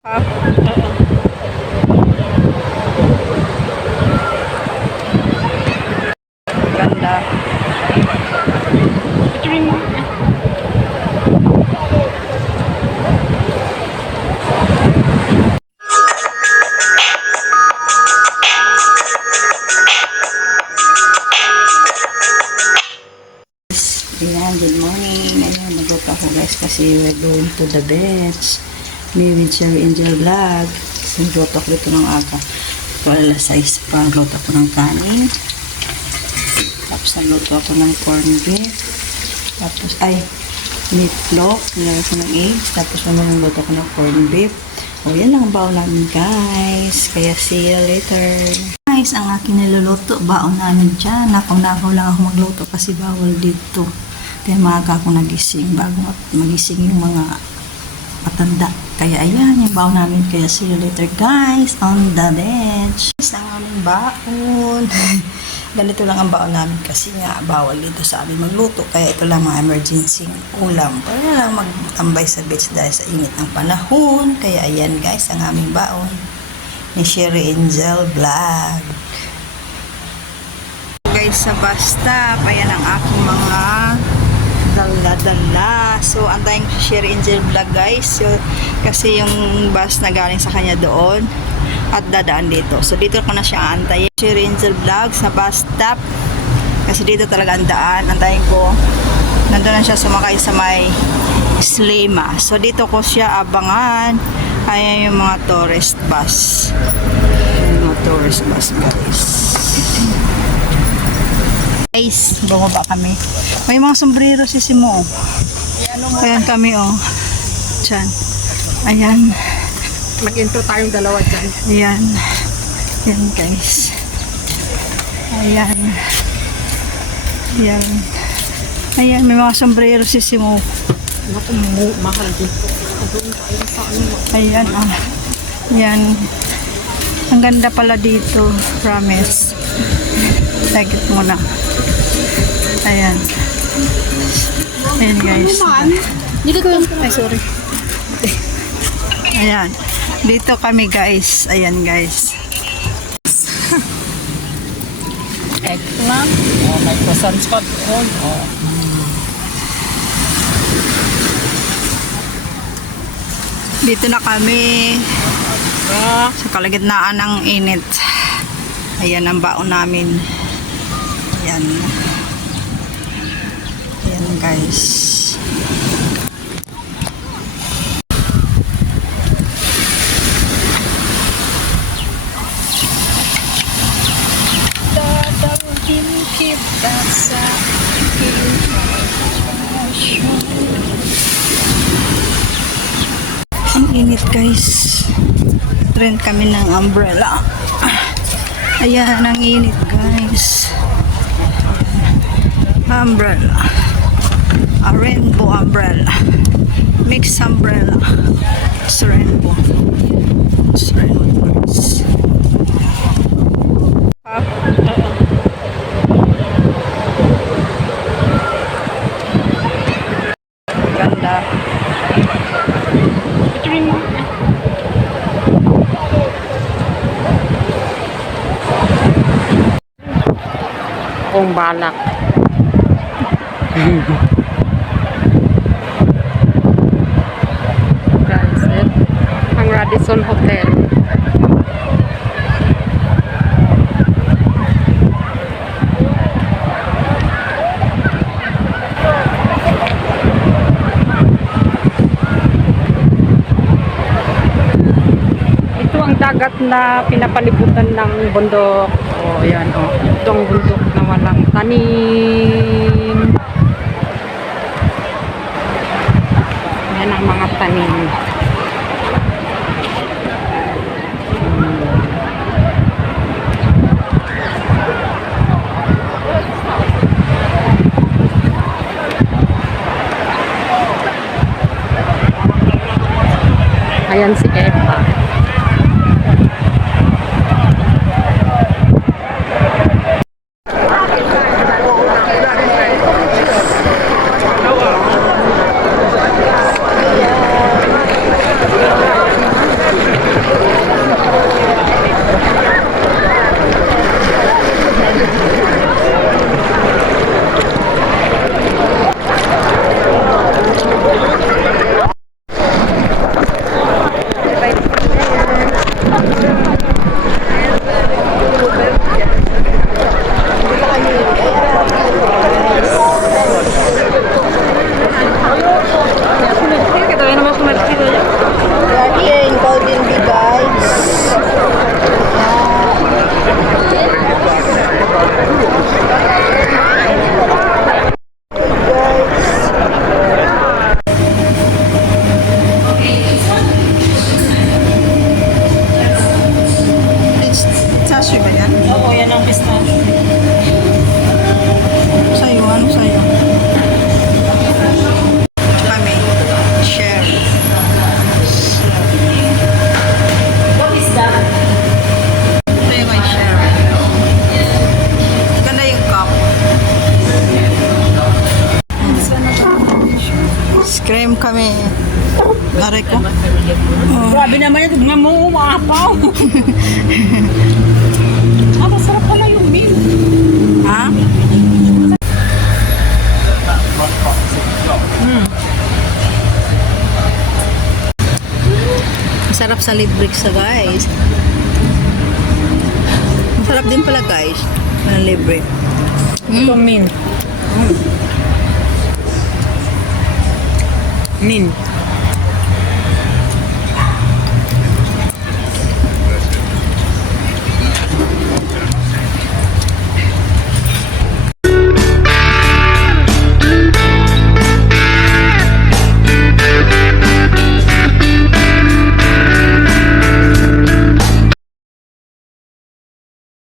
Ganda. Ayan, good morning. Ayan, nag-work ako guys kasi we're going to the beach. Me with Cherry Angel Vlog. So, nag-work ako dito ng aga. Ito alas 6 pa. Nag-work ako ng kanin. Tapos nag-work ako ng corned beef. Tapos, meatloaf. Nilagay ko ng eggs. Tapos nag-work ako ng corned beef. O, yan lang ang baon namin guys. Kaya see you later. Guys, ang aking niluluto, baon namin dyan. Nakaw lang ako magluto kasi bawal dito. Kaya maaga ako nagising bago magising yung mga matanda. Kaya ayan, yung baon namin. Kaya see you later guys on the beach. Guys, ang aming baon. Ganito lang ang baon namin kasi nga bawal dito sa amin magluto. Kaya ito lang mga emergency ulam. Para lang magtambay sa beach dahil sa init ng panahon. Kaya ayan guys, ang aming baon ni Cherry Angel Vlog. Guys, sa bus stop, ayan ang aking mga dala-dala. So, antayin ko si Cherry Angel Vlog guys. So, kasi yung bus na galing sa kanya doon at dadaan dito. So, dito ko na siya antayin. Cherry Angel Vlog sa bus stop. Kasi dito talaga ang daan. Antayin ko. Nandun na siya sumakay sa may Slema. So, dito ko siya abangan. Ayan yung mga tourist bus. Yung mga tourist bus guys. Guys, bumaba kami. May mga sombrero si Simo. Ayan kami oh. Diyan. Ayan. Mag-intro tayong dalawa dyan. Ayan. Ayan guys. Ayan. Ayan. Ayan, may mga sombrero si Simo. Naku, mahal din. Ayan oh. Ayan. Ang ganda pala dito. Promise. Tagit mo na. Ayan. Ayan guys. Ay, sorry. Ayan. Dito kami guys. Ayan guys. Eggplant. Oh, may croissant spot. Oh. Dito na kami. Sa kalagitnaan ng init. Ayan ang baon namin. Ayan. Ayan guys. Dadawin kita sa ang init guys. Trend kami ng umbrella. Ayan ang init guys. Umbrella. A rainbow umbrella. Mixed umbrella. It's rainbow. It's rainbow guys. Ganda. Kung balak. Guys, ang Radisson Hotel. Ito ang dagat na pinapalibutan ng bundok. Oh, ayan oh. Itong bundok na walang tanim. Yan ang mga tanim. Ayan si Eva. Sabi naman niya, tignan mo, umaapaw. Masarap pala yung meal. Ha? Masarap sa libre sa guys. Masarap din pala guys. Ang libre. Itong min. Min.